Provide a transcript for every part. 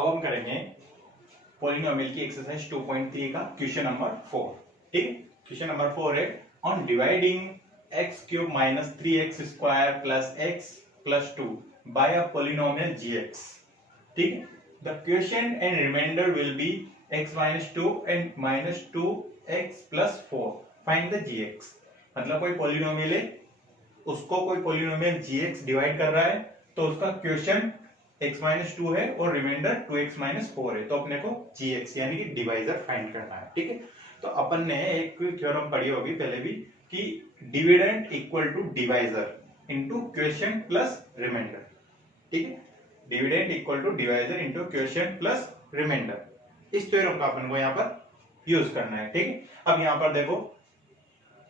अब हम करेंगे पॉलिनोमियल की एक्सरसाइज 2.3 का क्वेश्चन नंबर 4। ठीक है, क्वेश्चन नंबर 4 है on dividing x cube minus 3x square plus x plus 2 by a polynomial gx। ठीक है, the question and remainder will be x minus 2 and minus 2x plus 4। Find the gx। मतलब कोई polynomial है, उसको कोई polynomial gx divide कर रहा है, तो उसका क्वेश्चन x माइनस 2 है और रिमाइंडर 2x माइनस 4 है, तो अपने को gx यानी कि डिवाइजर फाइंड करना है। ठीक है, तो अपन ने एक थ्योरम पढ़ी होगी पहले भी कि dividend equal to divisor into question plus remainder. ठीक है, dividend equal to divisor into question plus remainder. इस थ्योरम का अपन को यहाँ पर यूज करना है। ठीक है, अब यहाँ पर देखो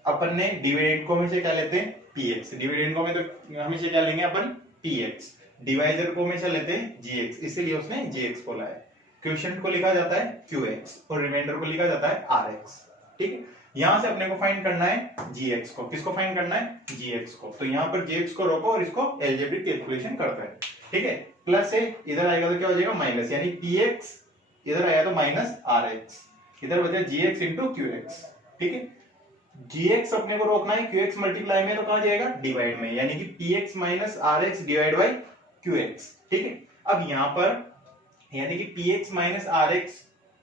अपन ने डिविडेंड को हमेशा क्या लेते हैं px, डिविडेंड को तो हमेशा क्या लेंगे अपन px, डिवाइजर को हमेशा लेते हैं gx, इसीलिए उसने gx बोला है। क्वेश्चन को लिखा जाता है qx और रिमाइंडर को लिखा जाता है rx। ठीक है, यहां से अपने को फाइंड करना है gx को। किसको फाइंड करना है gx को, तो यहाँ पर gx को रोको और इसको एलजेब्रिक कैलकुलेशन करते हैं। ठीक है, प्लस है इधर आएगा तो क्या हो जाएगा माइनस, यानी px इधर आया तो माइनस rx, इधर बचा gx इंटू qx। ठीक है, gx अपने को रोकना है qx मल्टीप्लाई में, तो कहां जाएगा डिवाइड में, यानी कि px minus rx divide by qx। ठीक है, अब यहां पर यानी कि px माइनस rx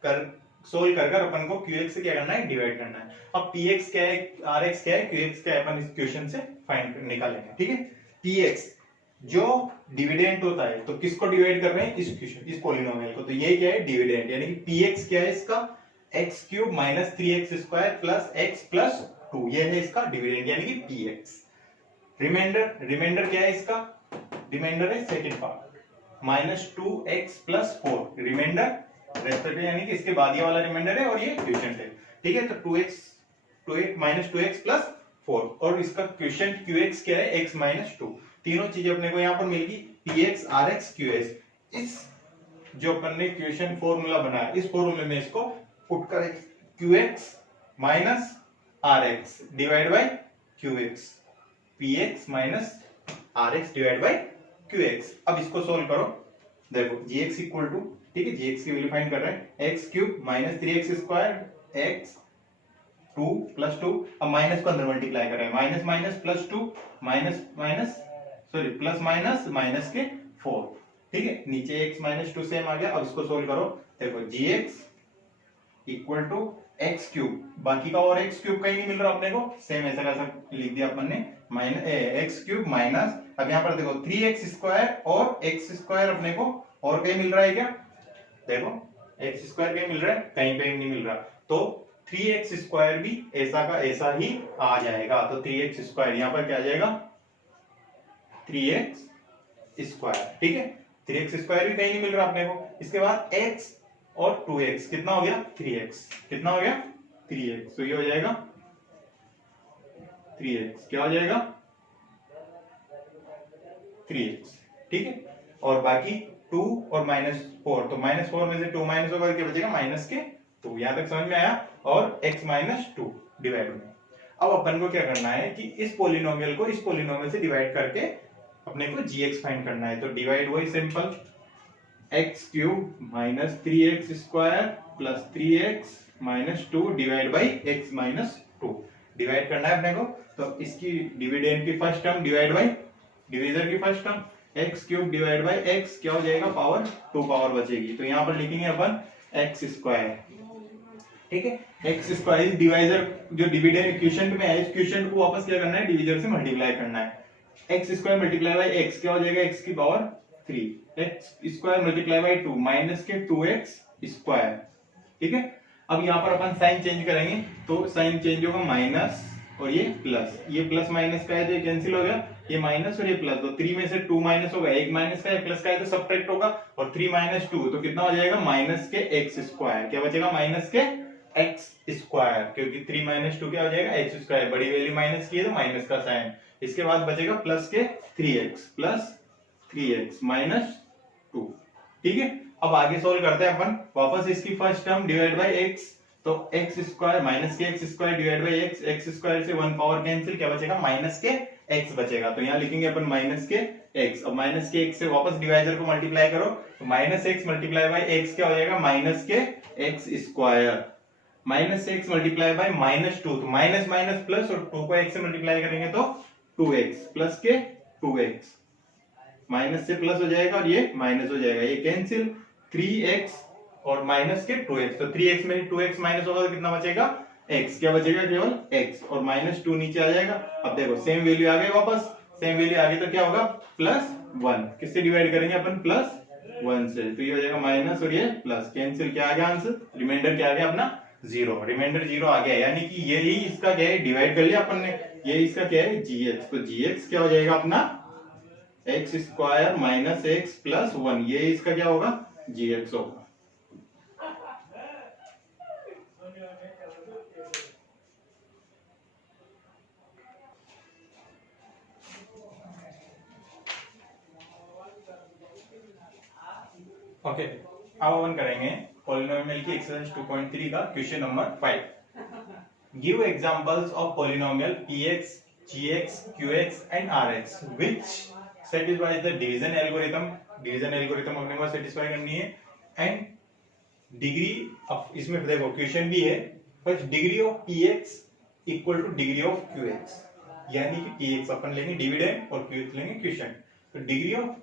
कर सोल्व कर कर अपन को qx से क्या करना है डिवाइड करना है। अब px क्या है rx क्या है qx क्या है, अपन इस क्वेश्चन से फाइंड निकालेंगे। ठीक है, px जो डिविडेंड होता है तो किसको डिवाइड कर रहे हैं इस क्वेश्चन इस पॉलिनोमियल को, तो ये क्या है डिविडेंड, यानी कि px क्या है इसका x cube minus 3x square plus x plus 2, ये है इसका डिविडेंड यानी कि px। रिमाइंडर क्या है इसका, रिमाइंडर है second part minus 2x plus 4, remainder respective यानी कि इसके बाद ये वाला रिमाइंडर है और ये क्वेश्चन है। ठीक है, तो 2x माइनस 2x प्लस 4 और इसका क्वेश्चन qx क्या है x माइनस 2। तीनों चीजें अपने को यहाँ पर मिलेगी px rx qs। इस जो अपन ने क्वेश्चन फॉर्मूला बनाया इस फॉर्मूले में इसको पुट करेंगे qx minus rx divide by qx, px minus rx divide by qx। अब इसको सोल्व करो, देखो gx इक्वल टू, ठीक है gx की वैल्यू फाइंड कर रहे हैं x cube minus 3x square x 2 plus 2, अब माइनस को अंदर मल्टीप्लाई कर रहे हैं, minus minus plus 2 minus minus sorry plus minus minus के 4। ठीक है, नीचे x माइनस 2 सेम आ गया। अब इसको सोल्व करो, देखो gx equal to x cube, बाकी का और एक्स क्यूब कहीं नहीं मिल रहा अपने को, सेम ऐसा कैसा लिख दिया अपन ने माइनस एक्स क्यूब माइनस, अब यहाँ पर देखो 3x स्क्वायर और x स्क्वायर अपने को और कहीं मिल रहा है क्या, देखो x स्क्वायर कहीं मिल रहा है, कहीं पे नहीं मिल रहा, तो 3x स्क्वायर भी ऐसा का ऐसा ही आ जाएगा। तो 3x स्क्वायर यहाँ पर क्या आ जाएगा 3x स्क्वायर। ठीक है, 3x स्क्वायर भी कहीं नहीं मिल रहा अपने को। इसके बाद x और 2x कितना हो गया 3x, कितना हो गया 3x, तो ये हो जाएगा 3x, क्या हो जाएगा 3x। ठीक है, और बाकी 2 और माइनस 4, तो माइनस 4 में से 2 माइनस होगा क्या बचेगा माइनस के 2। यहां तक समझ में आया, और x माइनस 2 डिवाइड में। अब अपन को क्या करना है कि इस पॉलिनोमियल को इस पॉलिनोमियल से डिवाइड करके अपने को gx फाइंड करना है। तो डिवाइड वही simple x cube minus 3x square plus 3x minus 2 divide by x minus 2, divide करना है अपने को। तो इसकी डिविडेंड की first term divide by divisor की first term, x cube divide by x क्या हो जाएगा पावर 2 पावर बचेगी, तो यहाँ पर लिखेंगे अपन x स्क्वायर। ठीक है, x स्क्वायर डिवाइजर जो डिविडेंड क्वेश्चन में है, इस क्वेश्चन को वापस क्या करना है डिवीजर से मल्टीप्लाई करना है। x square multiply by x क्या हो जाएगा x की power 3, x square multiply by 2 minus के 2x स्क्वायर। ठीक है, अब यहाँ पर अपन साइन चेंज करेंगे, तो साइन चेंज होगा माइनस और ये प्लस, ये प्लस माइनस का है तो ये कैंसिल हो गया, ये माइनस और ये प्लस, तो 3 में से 2 माइनस होगा, एक माइनस का है प्लस का है तो सब्ट्रैक्ट होगा, और 3 माइनस 2 तो कितना हो जाएगा माइनस के x स्क्वायर, क्या बचेगा माइनस के x स्क्वायर, क्योंकि 3 माइनस 2 क्या हो जाएगा x स्क्वायर, बड़ी वैल्यू माइनस की है तो माइनस का साइन। इसके बाद बचेगा प्लस के 3x प्लस 3x माइनस 2। ठीक है, अब आगे सोल्व करते हैं अपन, वापस इसकी first term divide by x, तो x स्क्वायर माइनस के x square divide by x square से 1 पावर कैंसिल, क्या बचेगा माइनस के x बचेगा, तो यहाँ लिखेंगे अपन माइनस के एक्स। अब माइनस के एक्स से वापस डिवाइजर को मल्टीप्लाई करो तो minus x multiply by x क्या हो जाएगा, माइनस के x square. Minus x multiply by minus two, तो माइनस माइनस प्लस, और टू को एक्स से मल्टीप्लाई करेंगे तो 2x प्लस के 2x, माइनस से प्लस हो जाएगा और ये माइनस हो जाएगा, ये कैंसिल। 3x और माइनस के 2x, तो 3x में 2x माइनस होगा तो कितना बचेगा, x। क्या बचेगा, केवल x, और माइनस 2 नीचे आ जाएगा। अब देखो सेम वैल्यू आ गई वापस, सेम वैल्यू आ गई तो क्या होगा, प्लस 1। किससे डिवाइड करेंगे अपन, प्लस 1 से, तो ये हो जाएगा माइनस और ये प्लस, कैंसिल। क्या आ गया आंसर, रिमाइंडर क्या आ गया अपना, 0। रिमाइंडर 0 आ गया, यानी कि यही इसका क्या है, डिवाइड कर लिया अपन ने, ये इसका क्या है, gx। तो gx क्या हो जाएगा अपना, x square minus x plus 1, ये इसका क्या होगा, gx होगा। ओके, अब अपन करेंगे पॉलिनोमियल की एक्सरसाइज 2.3 का question number 5। Give examples of polynomial px, gx, qx and rx which satisfies the division algorithm. Division algorithm अपने को सेटिस्फाई करनी है। एंड डिग्री ऑफ, इसमें देखो क्वेश्चन भी है, first degree of px equal to degree of qx, यानी कि px अपन लेंगे डिविडेंड और qx लेंगे क्वेश्चन। तो degree of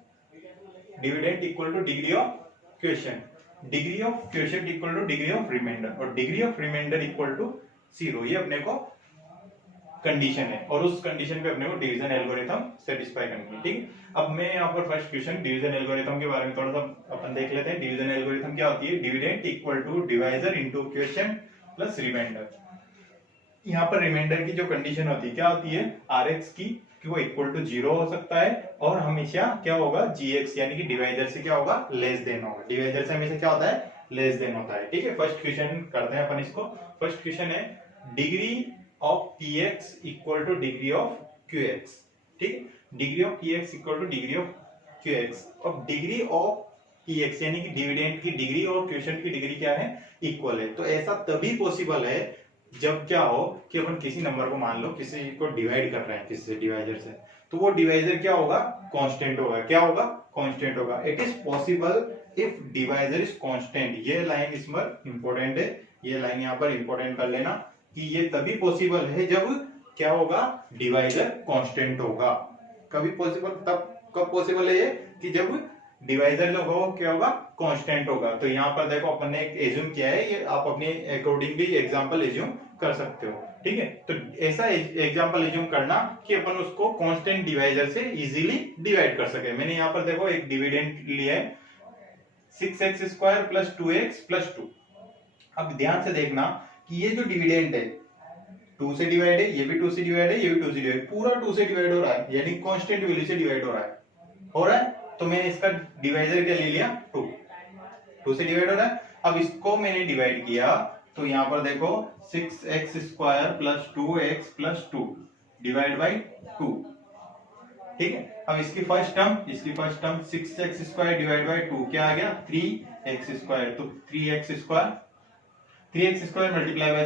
dividend equal to degree of quotient, degree of question equal to degree of remainder, और degree of remainder equal to 0। ये अपने को कंडीशन है, और उस कंडीशन पे अपने को डिवीजन एल्गोरिथम सेटिस्फाई करनी है। ठीक, अब मैं यहाँ पर फर्स्ट क्वेश्चन डिवीजन एल्गोरिथम के बारे में थोड़ा सा अपन देख लेते हैं। डिवीजन एल्गोरिथम क्या होती है, dividend equal to divisor into question plus remainder. यहाँ पर रिमाइंडर की जो कंडीशन होती है क्या होती है, rx की, कि वो इक्वल टू 0 हो सकता है, और हमेशा क्या होगा, gx, यानी कि डिवाइजर से क्या होगा, लेस देन होगा। डिवाइजर से हमेशा क्या होता है, लेस देन होता है। ठीक है, फर्स्ट क्वेश्चन करते हैं अपन इसको। फर्स्ट क्वेश्चन है degree of px equal to degree of qx। ठीक, degree of px equal to degree of qx, और डिग्री ऑफ px यानी कि डिविडेंड की डिग्री और क्वेश्चन की डिग्री क्या है, इक्वल है। तो ऐसा तभी पॉसिबल है जब क्या हो कि अपन किसी नंबर को, मान लो किसी को डिवाइड कर रहे हैं किसी से, डिवाइजर से, तो वो डिवाइजर क्या होगा, कांस्टेंट होगा। क्या होगा, कांस्टेंट होगा। It is possible if divisor is constant. ये लाइन इसमें इंपॉर्टेंट है, ये लाइन यहाँ पर इंपॉर्टेंट कर लेना, कि ये तभी पॉसिबल है जब क्या होगा, डिवाइजर कांस्टेंट होगा। कभी पॉसिबल, तब कब पॉसिबल है ये, कि जब डिवाइजर जो होगा वो क्या होगा, कांस्टेंट होगा। तो यहाँ पर देखो अपन ने एक एज्यूम किया है, ये आप अपने अकॉर्डिंग भी एग्जांपल एज्यूम कर सकते हो। ठीक है, तो ऐसा एग्जांपल एज्यूम करना कि अपन उसको कांस्टेंट डिवाइजर से इजीली डिवाइड कर सके। मैंने यहाँ पर देखो एक डिविडेंड लिया है 6x square plus 2x plus 2। अब ध्यान से देखना कि ये जो डिविडेंड है 2 से डिवाइड है, ये भी 2 से डिवाइड है, ये भी 2 से डिवाइड, पूरा 2 से डिवाइड हो रहा है, यानी कांस्टेंट वैल्यू से डिवाइड हो रहा है। तो मैंने इसका डिवाइजर क्या ले लिया, 2 से डिवाइड हो रहा है। अब इसको मैंने डिवाइड किया, तो यहां पर देखो 6x square plus 2x plus 2 divide by 2। ठीक है, अब इसकी first term 6x square divide by 2 क्या आ गया, 3x स्क्वायर। तो 3x स्क्वायर मल्टीप्लाई बाई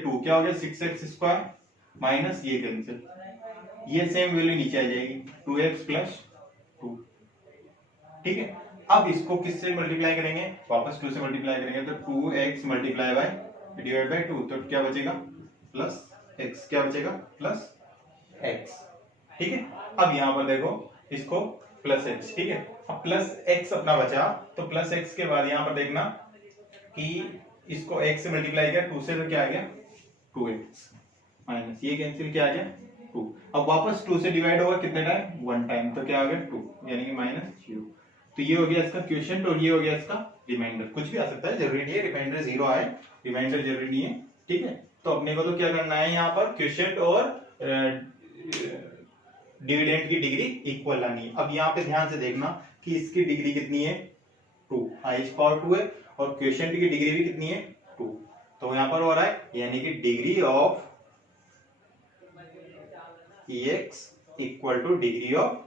2 क्या हो गया, 6x स्क्वायर माइनस ये कैंसिल, ये सेम वैल्यू नीचे आ जाएगी 2x प्लस 2। ठीक है, अब इसको किससे मल्टीप्लाई करेंगे, वापस 2 से मल्टीप्लाई करेंगे, तो 2x multiply by divide by 2, तो क्या बचेगा, प्लस x। क्या बचेगा, प्लस x। ठीक है, अब यहां पर देखो इसको प्लस x। ठीक है, अब प्लस x अपना बचा, तो प्लस x के बाद यहां पर देखना कि इसको x से मल्टीप्लाई किया 2 से, तो क्या आ गया 2x माइनस ये कैंसिल, क्या आ गया 2। अब वापस 2 से डिवाइड होगा कितने टाइम, 1 टाइम, तो क्या आ गया 2, यानी कि -0। तो ये हो गया इसका क्वेश्चन, और ये हो गया इसका रिमाइंडर। कुछ भी आ सकता है, जरूरी नहीं है रिमाइंडर 0 आए, रिमाइंडर जरूरी नहीं है। ठीक है, तो अपने को तो क्या करना है, यहाँ पर क्वेश्चन और डिविडेंड की डिग्री इक्वल लानी है। अब यहाँ पे ध्यान से देखना कि इसकी डिग्री कितनी है, 2, i पावर 2 है, और क्वेश्चन की डिग्री भी कितनी है, 2। तो यहाँ पर हो रहा है, यानी कि degree of ex equal to degree of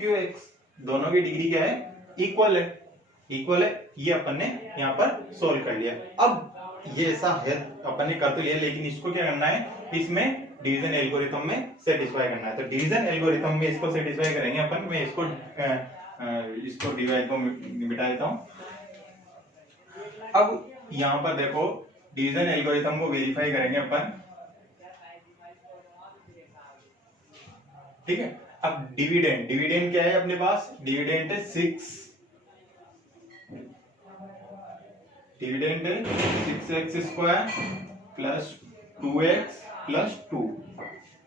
qx। दोनों की डिग्री क्या है, इक्वल है। ये अपन ने यहाँ पर सोल्व कर लिया। अब ये ऐसा है, अपन ने कर तो लिया, लेकिन इसको क्या करना है, इसमें डिवीजन एल्गोरिथम में सेटिस्फाई करना है। तो डिवीजन एल्गोरिथम में इसको सेटिस्फाई करेंगे अपन। मैं इसको डिवाइड को मिटा देता हूं। अब यहां पर देखो डिवीजन एल्गोरिथम को वेरीफाई करेंगे अपन, ठीक है। अब डिविडेंड, डिविडेंड क्या है अपने पास, डिविडेंड है 6, डिविडेंड है 6x² plus 2x plus 2।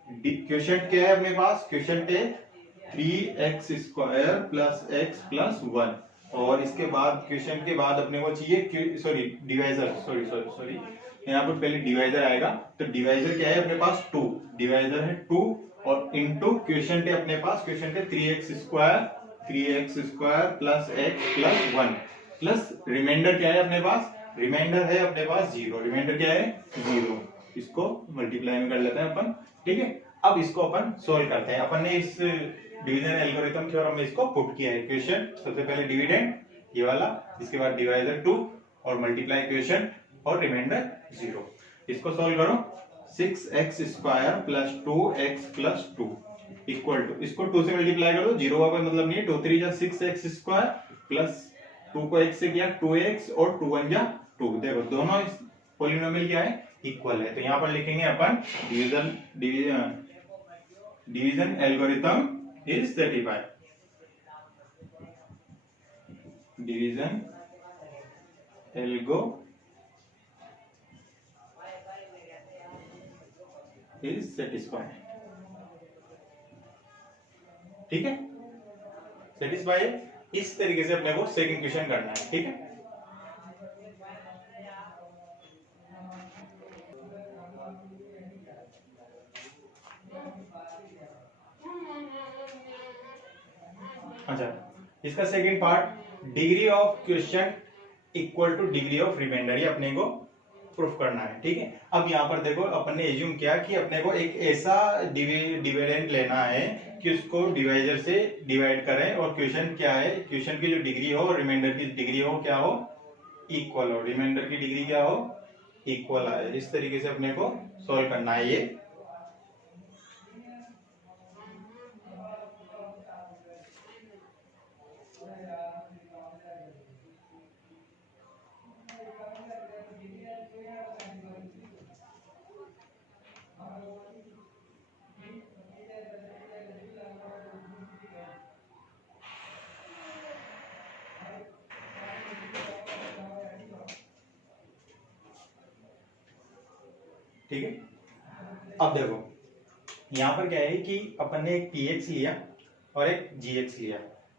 Question क्या है अपने पास, क्वेश्चन है 3x² प्लस x प्लस 1। और इसके बाद क्वेश्चन के बाद अपने को चाहिए सॉरी डिवाइजर, सॉरी यहाँ पर पहले डिवाइजर आएगा। तो डिवाइजर क्या है अपने पास 2, डिवाइजर है 2 और इनटू क्वेश्चन है अपने पास, क्वेश्चन है 3x² plus x plus 1 plus remainder क्या है अपने पास, रिमाइंडर है अपने पास 0, रिमाइंडर क्या है 0। इसको मल्टीप्लाई में कर लेते हैं अपन, ठीक है। अब इसको अपन सोल्व करते हैं। अपन ने इस डिवीजन एल्गोरिथम थ्योरम में इसको पुट किया है। क्वेश्चन सबसे पहले डिविडेंड ये वाला, इसके बाद डिवाइजर 2 और मल्टीप्लाई क्वेश्चन और रिमाइंडर 0। इसको सोल्व करो। 6x² plus 2x plus 2 equal to, इसको 2 से मल्टीप्लाई कर दो, 0 का कोई मतलब नहीं है। 2 3 जा 6x² प्लस 2 को x से किया 2x और 2 1 जा 2। देखो दोनों पॉलिनोमियल क्या है, इक्वल है। तो यहां पर लिखेंगे अपन division algorithm is satisfied, division algo is satisfied, ठीक है। सेटिस्फाइड, इस तरीके से अपने को सेकंड क्वेश्चन करना है, ठीक है। अच्छा, इसका second part, degree of question equal to degree of remainder, ये अपने को प्रूफ करना है, ठीक है। अब यहाँ पर देखो अपन ने एज्यूम किया कि अपने को एक ऐसा डिविडेंड लेना है कि उसको डिवाइजर से डिवाइड करें और क्वेश्चन क्या है, क्वेश्चन की जो डिग्री हो और रिमाइंडर की डिग्री हो क्या हो, इक्वल हो, रिमाइंडर की डिग्री क्या हो, इक्वल आए। इस तरीके से अपने को सॉल्व करना है ये। ठीक है। अब देखो यहां पर क्या है कि अपन ने एक px लिया और एक gx लिया।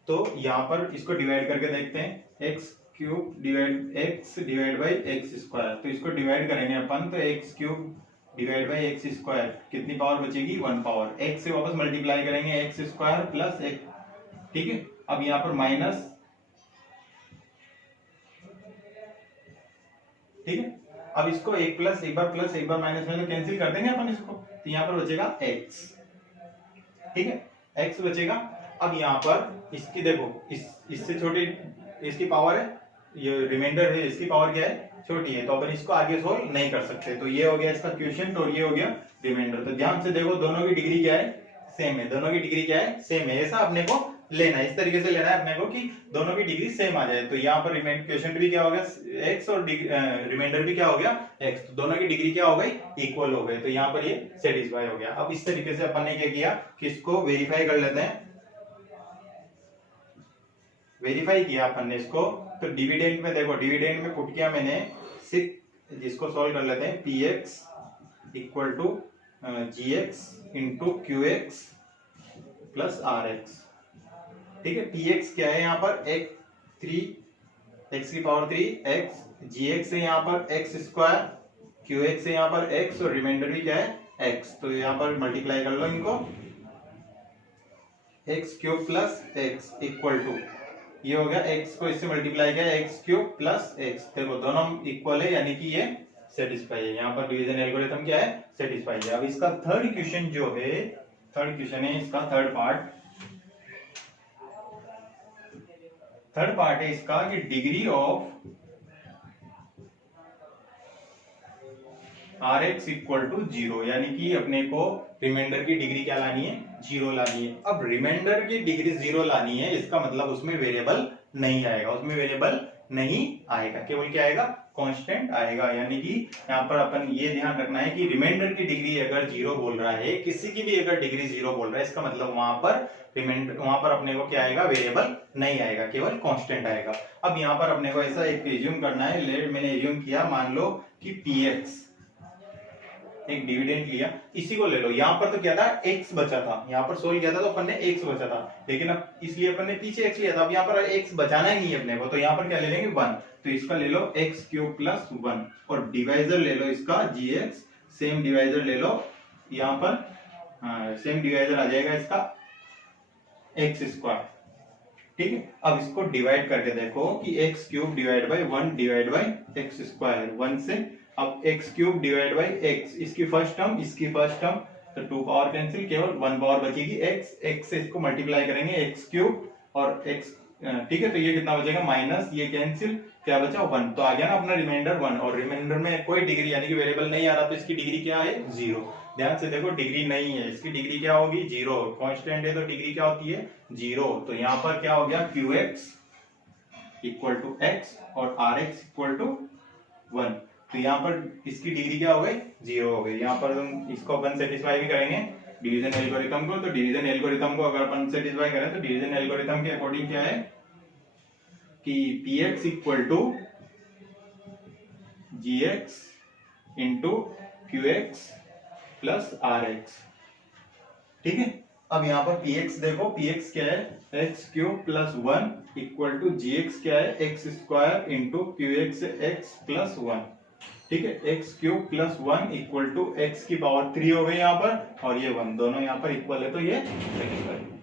तो यहां पर इसको डिवाइड करके देखते हैं, x³ डिवाइड बाई x²। तो इसको डिवाइड करेंगे अपन, तो x³ डिवाइड बाई x², कितनी पावर बचेगी, 1 पावर। x से वापस मल्टीप्लाई करेंगे x² प्लस x, ठीक है। अब यहां पर माइनस, ठीक है। अब इसको एक बार प्लस एक बार माइनस में कैंसिल कर देंगे अपन इसको, तो यहाँ पर बचेगा x, ठीक है, x बचेगा। अब यहाँ पर इसकी देखो इससे छोटी इसकी पावर है, ये रिमाइंडर है, इसकी पावर क्या है, छोटी है। तो अपन इसको आगे सोल्व नहीं कर सकते। तो ये हो गया इसका क्वेश्चन और ये हो गया रिमाइंडर। तो ध्यान से देखो दोनों की डिग्री क्या है, सेम है, दोनों की डिग्री क्या है, सेम है। ऐसा अपने को लेना है, इस तरीके से लेना है अपने को कि दोनों की डिग्री सेम आ जाए। तो यहाँ पर रिमाइंडर क्वेश्चन भी क्या हो गया x और रिमाइंडर भी क्या हो गया x, तो दोनों की डिग्री क्या हो गई, इक्वल हो गए। तो यहाँ पर ये सेटिस्फाई हो गया। अब इस तरीके से अपन ने क्या किया कि इसको वेरीफाई कर लेते हैं। वेरीफाई किया अपन ने इसको, तो डिविडेंड में देखो, डिविडेंड में पुट किया मैंने 6, जिसको सॉल्व कर लेते हैं, px equal to gx into qx plus rx, ठीक है। px क्या है यहाँ पर, x की पावर 3 x, gx है यहाँ पर x², qx है यहाँ पर x और रिमाइंडर भी क्या है x। तो यहाँ पर मल्टीप्लाई कर लो इनको, x³ plus x equal to, ये हो गया x को इससे मल्टीप्लाई किया x³ प्लस x। देखो दोनों इक्वल है, यानी कि ये सेटिस्फाई है। यहाँ पर डिवीजन एल्गोरिथम क्या है, सेटिस्फाई है। अब इसका थर्ड क्वेश्चन जो है, थर्ड क्वेश्चन है इसका थर्ड पार्ट है इसका कि degree of r x equal to 0, यानी कि अपने को रिमाइंडर की डिग्री क्या लानी है, 0 लानी है। अब रिमाइंडर की डिग्री 0 लानी है, इसका मतलब उसमें वेरिएबल नहीं आएगा, उसमें वेरिएबल नहीं आएगा, केवल क्या आएगा, कांस्टेंट आएगा। यानी कि यहाँ पर अपन ये ध्यान रखना है कि रिमाइंडर की डिग्री अगर 0 बोल रहा है, किसी की भी अगर डिग्री 0 बोल रहा है, इसका मतलब वहां पर रिमाइंडर, वहां पर अपने को क्या आएगा, वेरिएबल नहीं आएगा, केवल कांस्टेंट आएगा। अब यहाँ पर अपने को ऐसा एक एज्यूम करना है, लेट मैंने एज्यूम किया, मान लो कि px एक डिविडेंड लिया, इसी को ले लो। यहाँ पर तो क्या था, x बचा था, यहाँ पर सोल्व किया था तो अपन ने x बचा था, लेकिन अब इसलिए अपन ने पीछे x लिया था, अब यहाँ पर x बचाना ही नहीं है अपने को, तो यहाँ पर क्या ले लेंगे 1, तो इसका ले लो x क्यूब प्लस 1, और डिवाइजर ले लो इसका gx, सेम डिवाइजर ले लो यहाँ पर, सेम डिवाइजर आ जाएगा इसका x स्क्वायर। ठीक है, अब इसको डिवाइड करके देखो कि x cube divide by 1 divide by x square, 1 से अब x cube divide by x, इसकी फर्स्ट टर्म, इसकी फर्स्ट टर्म, तो 2 पावर कैंसिल, केवल 1 पावर बचेगी x से इसको मल्टीप्लाई करेंगे x क्यूब और x, ठीक है, तो ये कितना बचेगा माइनस, ये कैंसिल, क्या बचा 1, तो आ गया ना अपना रिमाइंडर 1, और रिमाइंडर में कोई डिग्री यानी कि वेरिएबल नहीं आ रहा, तो इसकी डिग्री क्या है 0। ध्यान से देखो, डिग्री नहीं है, इसकी डिग्री क्या होगी 0, कांस्टेंट है तो डिग्री क्या होती है 0, तो यहाँ पर क्या हो गया qx इक्वल टू x और rx इक्वल टू 1, तो यहाँ पर इसकी डिग्री क्या हो गई 0 हो गई। यहाँ पर हम इसको अपन सेटिस्फाई भी करेंगे डिवीजन एल्गोरिथम को, तो डिवीजन एल्गोरिथम को अगर अपन सेटिस्फाई करें तो डिवीजन एल्गोरिथम के अकॉर्डिंग क्या है कि px equal to gx into qx plus rx। ठीक है, अब यहाँ पर px देखो, px क्या है x cube plus 1 equal to gx क्या है x square into qx x plus 1। ठीक है, x cube plus 1 equal to x की पावर 3 हो गई यहाँ पर, और ये 1 दोनों यहाँ पर इक्वल है, तो ये सेटिस्फाई।